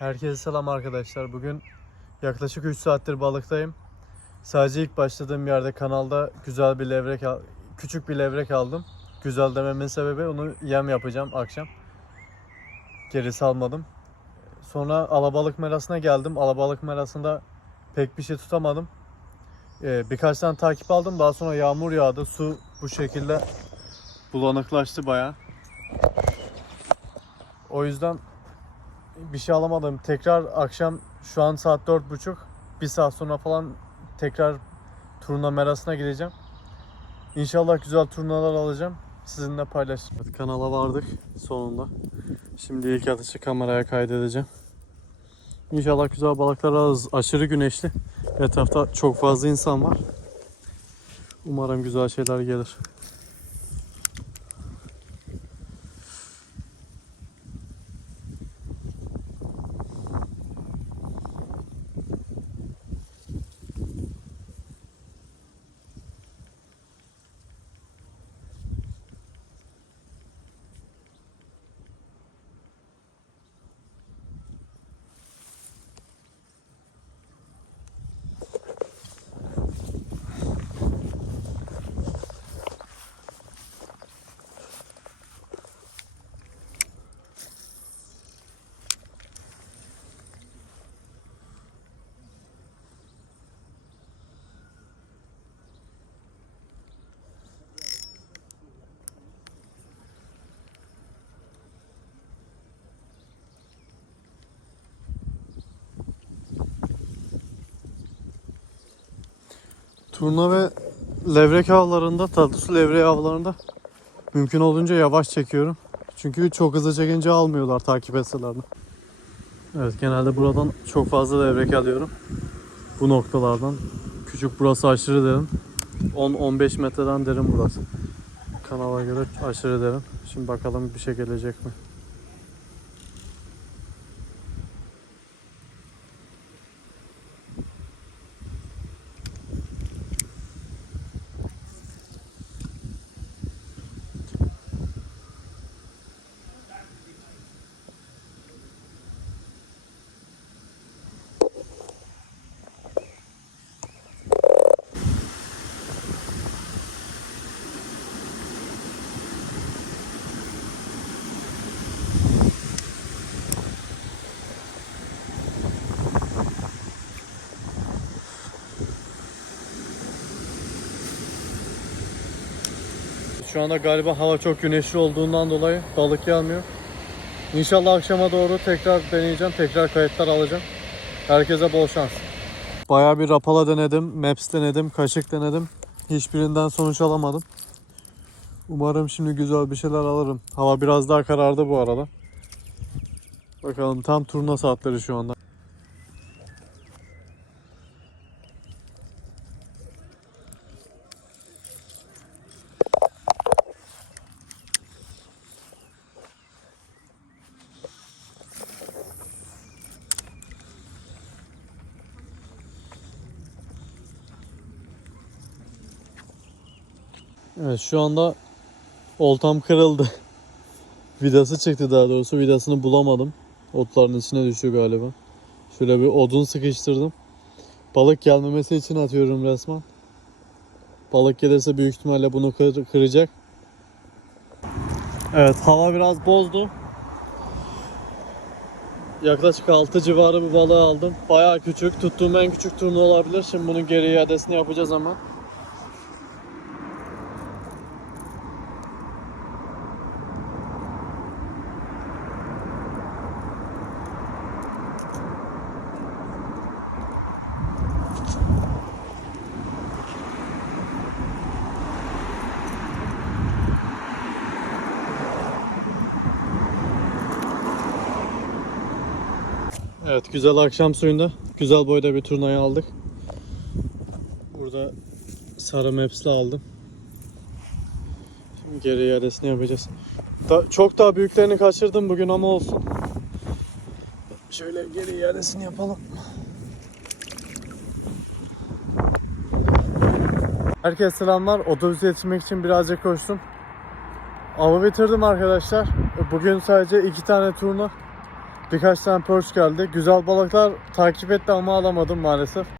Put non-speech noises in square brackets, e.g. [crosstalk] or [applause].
Herkese selam arkadaşlar. Bugün yaklaşık 3 saattir balıktayım. Sadece ilk başladığım yerde kanalda güzel bir levrek, küçük bir levrek aldım. Güzel dememin sebebi onu yem yapacağım akşam. Geri salmadım. Sonra alabalık merasına geldim. Alabalık merasında pek bir şey tutamadım. Ee, birkaç tane takip aldım. Daha sonra yağmur yağdı. Su bu şekilde bulanıklaştı bayağı. O yüzden bir şey alamadım. Tekrar akşam şu an saat dört buçuk. Bir saat sonra falan tekrar turna merasına gideceğim. İnşallah güzel turnalar alacağım. Sizinle paylaşacağım. Evet, kanala vardık sonunda. Şimdi ilk atışı kameraya kaydedeceğim. İnşallah güzel balıklar alırız. Aşırı güneşli. Etrafta çok fazla insan var. Umarım güzel şeyler gelir. Turna ve levrek avlarında, tatlı su levrek avlarında mümkün olduğunca yavaş çekiyorum. Çünkü çok hızlı çekince almıyorlar takip etseler. Evet genelde buradan çok fazla levrek alıyorum. Bu noktalardan. Küçük burası aşırı derin. 10-15 metreden derin burası. Kanala göre aşırı derin. Şimdi bakalım bir şey gelecek mi? Şu anda galiba hava çok güneşli olduğundan dolayı balık gelmiyor. İnşallah akşama doğru tekrar deneyeceğim. Tekrar kayıtlar alacağım. Herkese bol şans. Bayağı bir rapala denedim. Maps denedim. Kaşık denedim. Hiçbirinden sonuç alamadım. Umarım şimdi güzel bir şeyler alırım. Hava biraz daha karardı bu arada. Bakalım tam turna saatleri şu anda. Evet şu anda oltam kırıldı. [laughs] Vidası çıktı daha doğrusu. Vidasını bulamadım. Otların içine düştü galiba. Şöyle bir odun sıkıştırdım. Balık gelmemesi için atıyorum resmen. Balık gelirse büyük ihtimalle bunu kır- kıracak. Evet hava biraz bozdu. Yaklaşık 6 civarı bir balığı aldım. Bayağı küçük. Tuttuğum en küçük turnu olabilir. Şimdi bunun geri iadesini yapacağız ama. Evet güzel akşam suyunda güzel boyda bir turnayı aldık. Burada sarı maps'le aldım. Şimdi geri iadesini yapacağız. Da, çok daha büyüklerini kaçırdım bugün ama olsun. Şöyle geri iadesini yapalım. Herkese selamlar. Otobüse yetişmek için birazcık koştum. Avı bitirdim arkadaşlar. Bugün sadece iki tane turna. Birkaç tane perch geldi. Güzel balıklar takip etti ama alamadım maalesef.